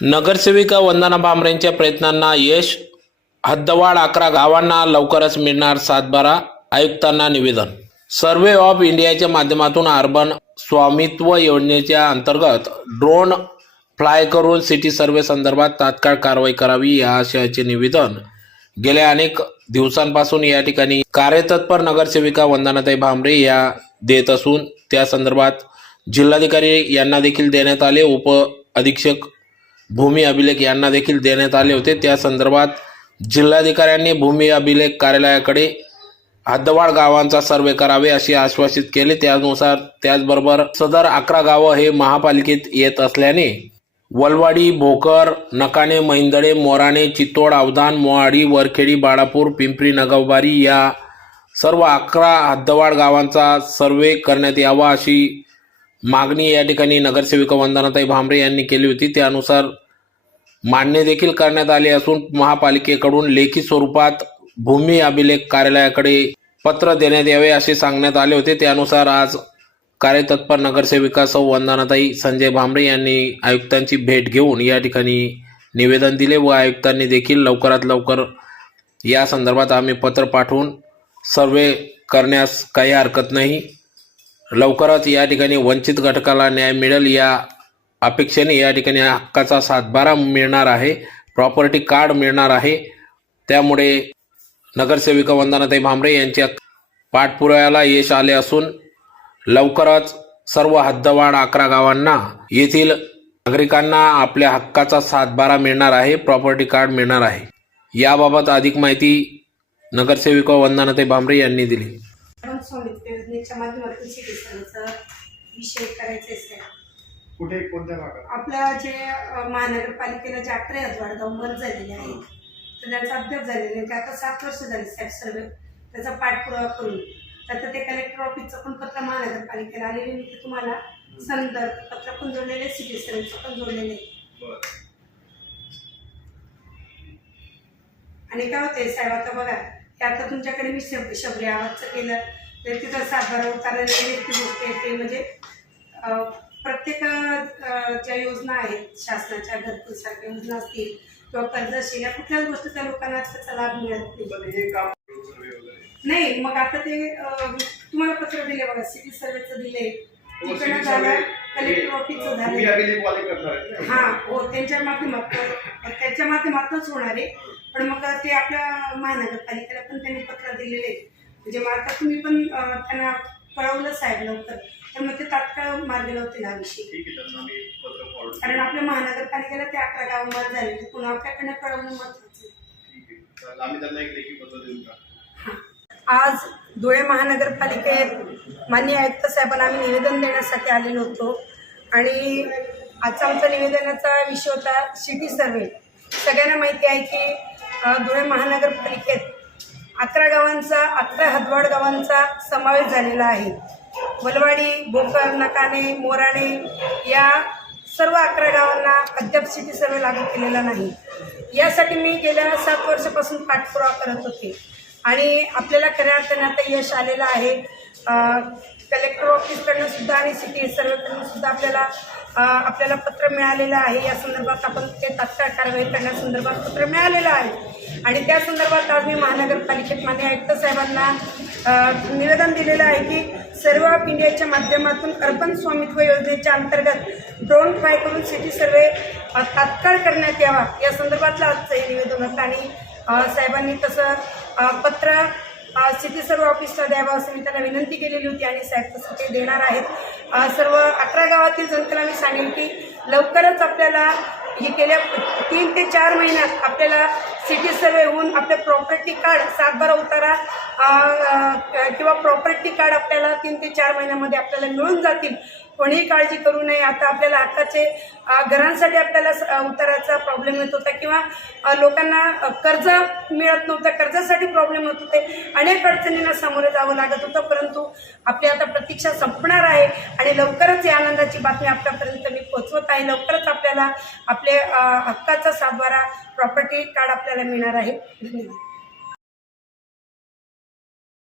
नगरसेविका वंदना भामरेंच्या प्रयत्नांना यश. हद्दवाढ 11 गावांना लवकरच मिळणार 7/12. आयुक्तांना निवेदन. सर्व्हे ऑफ इंडियाच्या माध्यमातून अर्बन स्वामित्व योजनेच्या अंतर्गत ड्रोन फ्लाय करून सिटी सर्व्हे संदर्भात तात्काळ कारवाई करावी या आशयाचे निवेदन गेल्या अनेक दिवसांपासून या ठिकाणी कार्यतत्पर नगरसेविका वंदनाताई भामरे या देत असून त्या संदर्भात जिल्हाधिकारी यांना देखील देण्यात आले, उप अधीक्षक भूमी अभिलेख यांना देखील देण्यात आले होते। त्या संदर्भात जिल्हाधिकाऱ्यांनी भूमी अभिलेख कार्यालयाकडे हद्दवाढ गावांचा सर्वे करावे असे आश्वासित केले। त्यानुसार त्याचबरोबर सदर 11 गावं हे महापालिकेत येत असल्याने वलवाडी, भोकर, नकाणे, महिंदळे, मोराणे, चितोड, अवधान, मोहाडी, वरखेडी, बाळापूर, पिंपरी, नगावबारी या सर्व 11 हद्दवाढ गावांचा सर्वे करण्यात यावा अशी मागणी या ठिकाणी नगरसेविका वंदनाताई भामरे यांनी केली होती। त्यानुसार मान्य देखील करण्यात आले असून महापालिकेकडून लेखी स्वरूपात भूमी अभिलेख कार्यालयाकडे पत्र देण्यात यावे असे सांगण्यात आले होते। त्यानुसार आज कार्यतत्पर नगरसेविका सौ वंदनाताई संजय भामरे यांनी आयुक्तांची भेट घेऊन या ठिकाणी निवेदन दिले व आयुक्तांनी देखील लवकरात लवकर या संदर्भात आम्ही पत्र पाठवून सर्वे करण्यास काही हरकत नाही, लवकरच या ठिकाणी वंचित घटकाला न्याय मिळेल या अपेक्षेने या ठिकाणी हक्काचा 7/12 मिळणार आहे, प्रॉपर्टी कार्ड मिळणार आहे। त्यामुळे नगरसेविका वंदनाताई भामरे यांच्या पाठपुराव्याला यश आले असून लवकरच सर्व हद्दवाढ 11 गावांना येथील नागरिकांना आपल्या हक्काचा 7/12 मिळणार आहे, प्रॉपर्टी कार्ड मिळणार आहे। याबाबत अधिक माहिती नगरसेविका वंदनाताई भामरे यांनी दिली। योजनेच्या माध्यमातून सिटी सर्व्हेचा विषय करायचा आहे। कुठे कोणत्या भागात आपल्या जे महानगरपालिकेला जे 11 हद्दवाढ गाव मर्ज झालेले आहेत तर त्याचा अद्याप झालेला नाही। आता 7 वर्ष झाली साहेब सर्वे त्याचा पाठपुरावा करून आता ते कलेक्टर ऑफिसचं पण पत्र महानगरपालिकेला आलेले मी ते तुम्हाला संदर्भ पत्र पण जोडलेले, सिटी सर्व्हेचं पण जोडलेले। आणि काय होते साहेब आता बघा की आता तुमच्याकडे मी शबरी आवाजचं केलं तर तिथं 7/12 उतारलेली गोष्ट येते। म्हणजे प्रत्येक ज्या योजना आहेत शासनाच्या घरकुल सारख्या योजना असतील किंवा कर्जशील या कुठल्याच गोष्टीचा लोकांना त्याचा लाभ मिळत नाही। मग आता ते तुम्हाला पत्र दिले बघा, सिटी सर्व्हेचं दिले, तिकडनं झालं कलेक्टर ऑफिसचं झालं, हा हो त्यांच्या माध्यमातूनच होणार आहे। पण मग ते आपल्या महानगरपालिकेला पण त्यांनी पत्र दिलेले म्हणजे मग आता तुम्ही पण त्यांना कळवलं साहेब लवकर तर मग ते तात्काळ मार्गी लावतील हा विषय। कारण आपल्या महानगरपालिकेला ते 11 गाव मर्ज झाले पुन्हा आपल्याकडनं कळवणं महत्वाचं आहे। आज धुळे महानगरपालिकेत माननीय आयुक्त साहेबांना आम्ही निवेदन देण्यासाठी आलेलो होतो आणि आजचा आमचा निवेदनाचा विषय होता सिटी सर्वे। सगळ्यांना माहिती आहे की धुळे महानगरपालिकेत 11 गावांचा 11 हद्दवाढ गावांचा समावेश झालेला आहे। वलवाडी, भोकर, नकाणे, मोराणे या सर्व 11 गावांना अद्याप सिटी सर्वे लागू केलेला नाही। यासाठी मी गेल्या 7 वर्षापासून पाठपुरावा करत होते आणि आपल्याला खऱ्या अर्थाने आता यश आलेलं आहे। कलेक्टर ऑफिसकडनं सुद्धा आणि सिटी सर्वेकडून सुद्धा आपल्याला पत्र मिळालेलं आहे। या संदर्भात आपण ते तात्काळ कारवाई करण्यासंदर्भात पत्र मिळालेलं आहे आणि त्या संदर्भात आज मी महानगरपालिकेत माननीय आयुक्त साहेबांना निवेदन दिलेलं आहे की सर्व्हे ऑफ इंडियाच्या माध्यमातून अर्बन स्वामित्व योजनेच्या अंतर्गत ड्रोन फ्लाय करून सिटी सर्वे तात्काळ करण्यात यावा या संदर्भातलं आजचं हे निवेदन होतं आणि साहेबांनी तसं पत्र सिटी सर्व्हे ऑफिसला द्यावं असं मी त्यांना विनंती केलेली होती आणि साहेब तसं ते देणार आहेत। सर्व 11 गावातील जनतेला मी सांगेन की लवकरच आपल्याला हे गेल्या 3 ते 4 महिन्यात आपल्याला सिटी सर्वे होऊन आपले प्रॉपर्टी कार्ड 7/12 उतारा किंवा प्रॉपर्टी कार्ड आपल्याला 3 ते 4 महिन्यामध्ये आपल्याला मिळून जातील। कोणीही काळजी करू नये। आता आपल्याला हक्काचे घरांसाठी आपल्याला उताराचा प्रॉब्लेम येत होता किंवा लोकांना कर्ज मिळत नव्हतं, कर्जासाठी प्रॉब्लेम होत होते, अनेक अडचणींना सामोरे जावं लागत होतं। परंतु आपली आता प्रतीक्षा संपणार आहे आणि लवकरच ही आनंदाची बातमी आपल्यापर्यंत मी पोहोचवत आहे। लवकरच आपल्याला आपले हक्काचा 7/12 प्रॉपर्टी कार्ड आपल्याला मिळणार आहे। धन्यवाद।